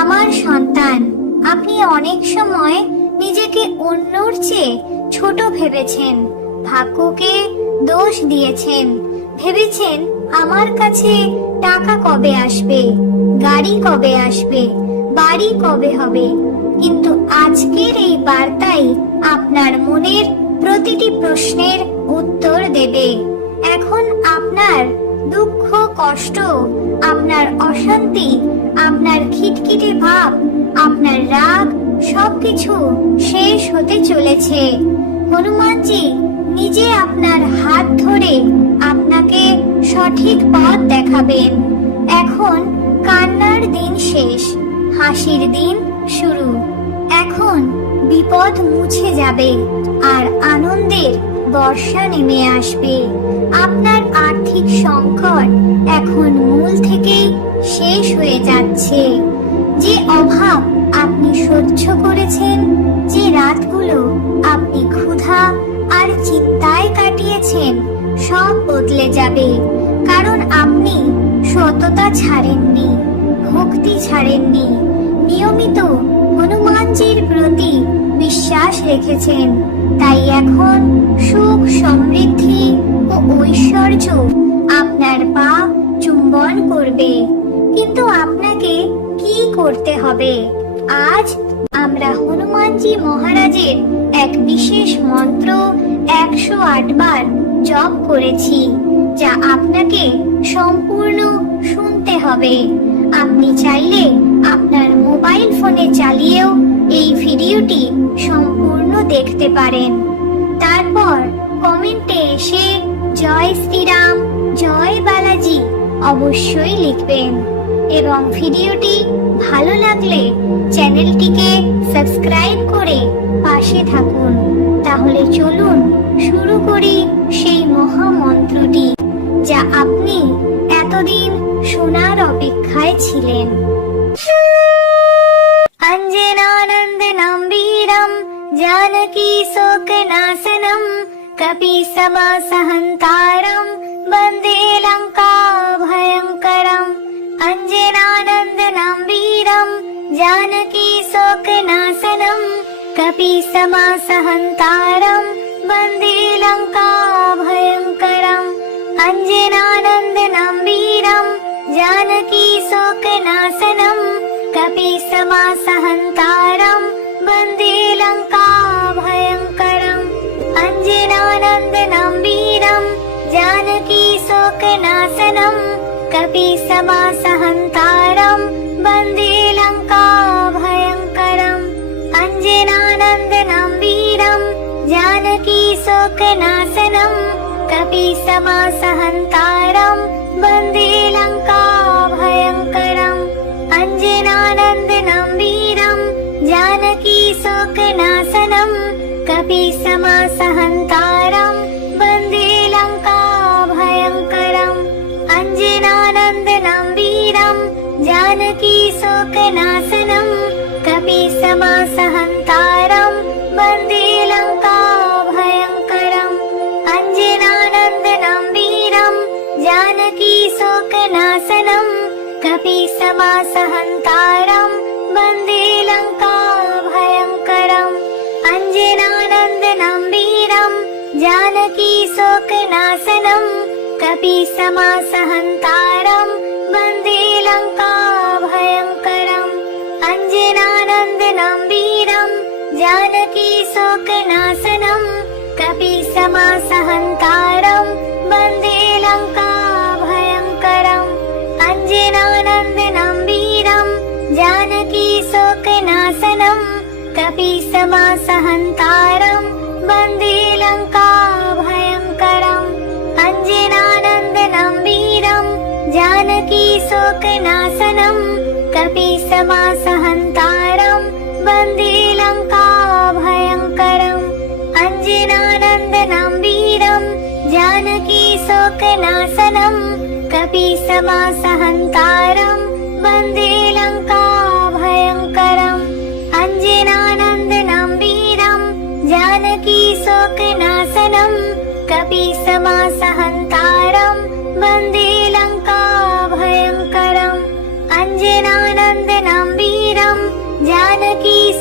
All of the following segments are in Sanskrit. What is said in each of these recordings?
আমার সন্তান, আপনি অনেক সময় নিজেকে অন্যর চেয়ে ছোট ভেবেছেন, ভাগ্যকে দোষ দিয়েছেন, ভেবেছেন আমার কাছে টাকা কবে আসবে, গাড়ি কবে আসবে, বাড়ি কবে হবে। কিন্তু আজকের এই বার্তাই আপনার মনের প্রতিটি প্রশ্নের উত্তর দেবে। এখন আপনার দুঃখ, কষ্ট, আপনার অশান্তি, আপনার খিটখিটে ভাব, আপনার রাগ সবকিছু শেষ হতে চলেছে। হনুমানজি নিজে আপনার হাত ধরে আপনাকে সঠিক পথ দেখাবেন। এখন কান্নার দিন শেষ, হাসির দিন শুরু। এখন বিপদ মুছে যাবে আর আনন্দের বর্ষা নেমে আসবে। আপনার আর্থিক সংকট এখন মূল থেকেই শেষ হয়ে যাচ্ছে। যে অভাব আপনি সহ্য করেছেন, যে রাতগুলো আপনি ক্ষুধা আর চিন্তায় কাটিয়েছেন, সব বদলে যাবে। কারণ আপনি সততা ছাড়েননি, ভক্তি ছাড়েননি, নিয়মিত হনুমানজির প্রতি বিশ্বাস রেখেছেন। তাই এখন সুখ, সমৃদ্ধি ও ঐশ্বর্য আপনার পা চুম্বন করবে। কিন্তু আপনাকে কি করতে হবে? আজ আমরা হনুমানজি মহারাজের এক বিশেষ মন্ত্র 108 বার জপ করেছি, যা আপনাকে সম্পূর্ণ শুনতে হবে। আপনি চাইলে আপনার মোবাইল ফোনে চালিয়েও এই ভিডিওটি সম্পূর্ণ দেখতে পারেন। তারপর কমেন্টে এসে জয় শ্রীরাম, জয় বালাজি অবশ্যই লিখবেন। এবং ভিডিওটি ভালো লাগলে চ্যানেলটিকে সাবস্ক্রাইব করে পাশে থাকুন। তাহলে চলুন শুরু করি সেই মহামন্ত্রটি, যা আপনি এতদিন শোনার অপেক্ষায় ছিলেন। অঞ্জনানন্দনম বীরম জানকী শোকনাশনম কপিসমাসহন্তারম বন্দে লঙ্কা ভয়ঙ্করম। অঞ্জনানন্দনম বীরম জানকী শোকনাশনম কপিসমাসহন্তারম বন্দে লঙ্কা ভয়ঙ্করম। অঞ্জনানন্দনম বীরম জানকী শোকনাশনম কপিসমাসহন্তারম বন্দে লঙ্কা ভয়ঙ্করম। অঞ্জনানন্দনম বীরম জানকী শোকনাশনম কপিসমাসহন্তারম বন্দে লঙ্কা ভয়ঙ্করম। অঞ্জনানন্দনম বীরম জানকী শোকনাশনম কপিসমাসহন্তারম বন্দে লঙ্কা ভয়ঙ্করম। অঞ্জনানন্দনম বীরম জানকী শোকনাশনম কপিসমাসহন্তারম বন্দে লঙ্কা ভয়ঙ্করম। অঞ্জনানন্দনম বীরম জানকী শোকনাশনম কপিসমাসহন্তারম বন্দে লঙ্কা ভয়ঙ্করম। অঞ্জনানন্দনম বীরম জানকী শোকনাশনম কপিসমাসহন্তারম বন্দে লঙ্কা ভয়ঙ্করম। অঞ্জনানন্দনম বীরম জানকী শোকনাশনম কপিসমাসহন্তারম বন্দে লঙ্কা ভয়ঙ্করম। অঞ্জনানন্দনম বীরম জানকী শোকনাশনম কপিসমাসহন্তারম বন্দে লঙ্কা ভয়ঙ্করম। অঞ্জনানন্দনম বীরম জানকী শোকনাশনম কপিসমাসহন্তারম বন্দে লঙ্কা ভয়ঙ্করম। অঞ্জনানন্দনম বীরম জানকী শোকনাশনম কপিসমাসহন্তারম বন্দে লঙ্কা ভয়ঙ্করম। অঞ্জনানন্দনম বীরম জানকী শোকনাশনম কপিসমাসহন্তারম বন্দে লঙ্কা ভয়ঙ্করম। অঞ্জনানন্দনম বীরম জানকী শোকনাশনম কপিসমাসহন্তারম বন্দে লঙ্কা ভয়ঙ্করম। অঞ্জনানন্দনম বীরম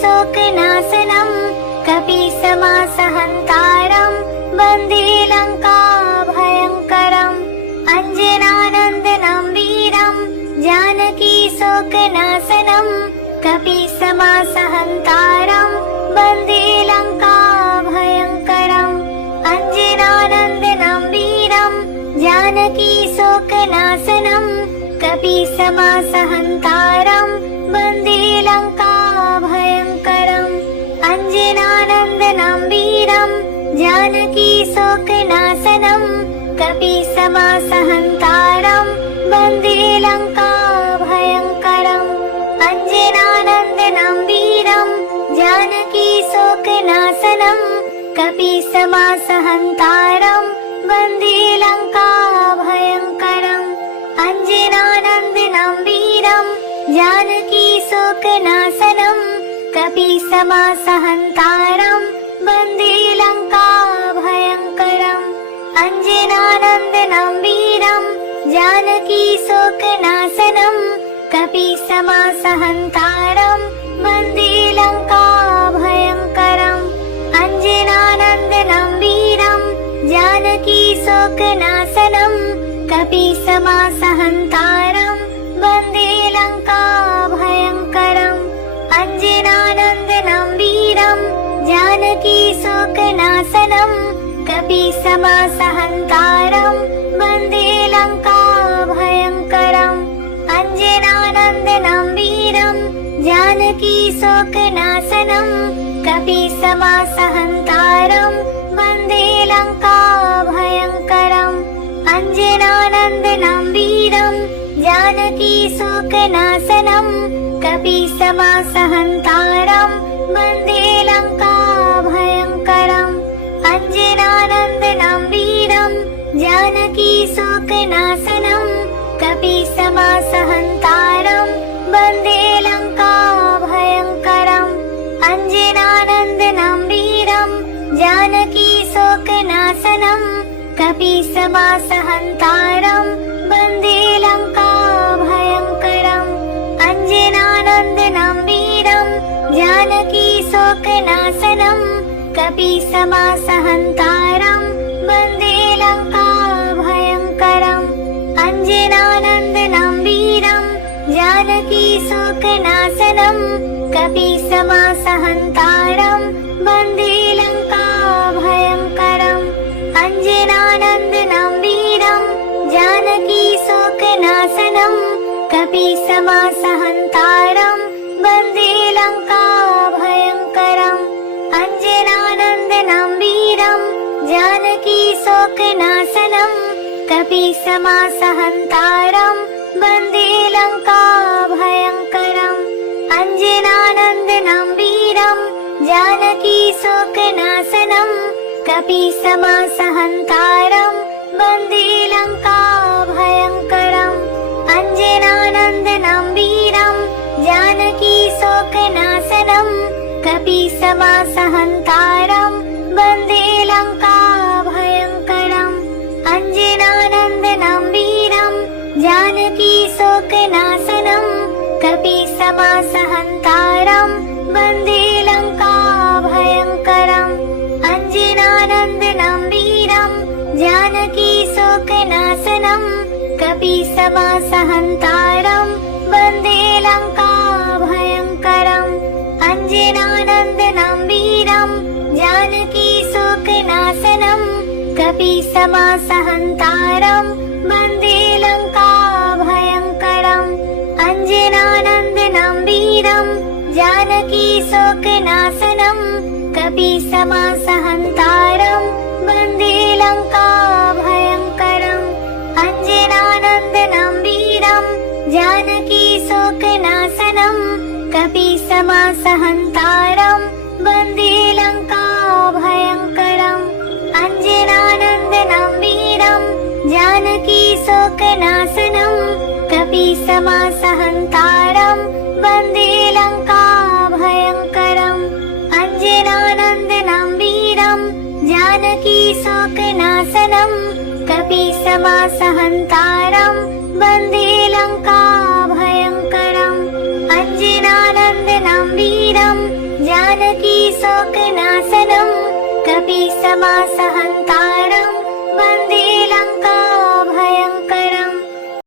शोकनाशनं कपीसमासहन्तारं वन्दे लङ्काभयङ्करम् अञ्जनानन्दनं वीरं जानकी शोकनाशनं कपीसमासहन्तारं वन्दे लङ्काभयङ्करम् अञ्जनानन्दनं वीरं जानकी शोकनाशनं कपीसमासहन्तारं वन्दे लङ्काभयङ्करम् अञ्जनानन्दनं वीरं जानकी शोकनाशनं कपीसमासहन्तारं वन्दे लङ्काभयङ्करम् अञ्जनानन्दनं वीरं जानकी शोकनाशनं कपीसमासहन्तारं वन्दे लङ्काभयङ्करम् अञ्जनानन्दनं वीरं जानकी शोकनाशनं कपीसमासहन्तारं वन्दे लङ्काभयङ्करम् अञ्जनानन्दनं वीरं जानकी शोकनाशनं कपीसमासहन्तारं वन्दे लङ्काभयङ्करम् अञ्जनानन्दनं वीरं जानकी शोकनाशनं कपीसमासहन्तारं वन्दे लङ्काभयङ्करम् अञ्जनानन्दनं वीरं जानकी शोकनाशनं कपीसमासहन्तारं वन्दे लङ्काभयङ्करम् अञ्जनानन्दनं वीरं जानकी शोकनाशनं कपीसमासहन्तारं वन्दे लङ्काभयङ्करम् अञ्जनानन्दनं वीरं जानकी शोकनाशनं कपीसमासहन्तारं वन्दे लङ्काभयङ्करम् अञ्जनानन्दनं वीरं जानकी शोकनाशनं कपीसमासहन्तारं वन्दे लङ्काभयङ्करम् अञ्जनानन्दनं वीरं जानकी शोकनाशनं कपीसमासहन्तारं वन्दे लङ्काभयङ्करम् अञ्जनानन्दनं वीरं जानकी शोकनाशनं कपीसमासहन्तारं वन्दे लङ्काभयङ्करम् अञ्जनानन्दनं वीरं जानकी शोकनाशनं कपीसमासहन्तारं वन्दे लङ्काभयङ्करम् अञ्जनानन्दनं वीरं जानकी शोकनाशनं कपीसमासहन्तारं वन्दे लङ्काभयङ्करम् अञ्जनानन्दनं वीरं जानकी शोकनाशनं कपीसमासहन्तारं वन्दे लङ्काभयङ्करम् अञ्जनानन्दनं वीरं जानकी शोकनाशनं कपीसमासहन्तारं वन्दे लङ्काभयङ्करम् अञ्जनानन्दनं वीरं जानकी शोकनाशनं कपीसमासहन्तारं वन्दे लङ्काभयङ्करम् अञ्जनानन्दनं वीरं जानकी शोकनाशनं कपीसमासहन्तारं वन्दे लङ्काभयङ्करम् अञ्जनानन्दनं वीरं जानकी शोकनाशनं कपीसमासहन्तारं वन्दे लङ्काभयङ्करम् अञ्जनानन्दनं वीरं जानकी शोकनाशनं कपीसमासहन्तारं वन्दे लङ्काभयङ्करम् अञ्जनानन्दनं वीरं जानकी शोकनाशनं कपीसमासहन्तारं वन्दे लङ्काभयङ्करम् अञ्जनानन्दनं वीरं जानकी शोकनाशनं कपीसमासहन्तारं वन्दे लङ्काभयङ्करम् अञ्जनानन्दनं वीरं जानकी शोकनाशनं कपीसमासहन्तारं वन्दे लङ्काभयङ्करम् अञ्जनानन्दनं वीरं जानकी शोकनाशनं कपीसमासहन्तारं वन्दे लङ्काभयङ्करम् अञ्जनानन्दनं वीरं जानकी शोकनाशनम् कपीशवासहन्तारम्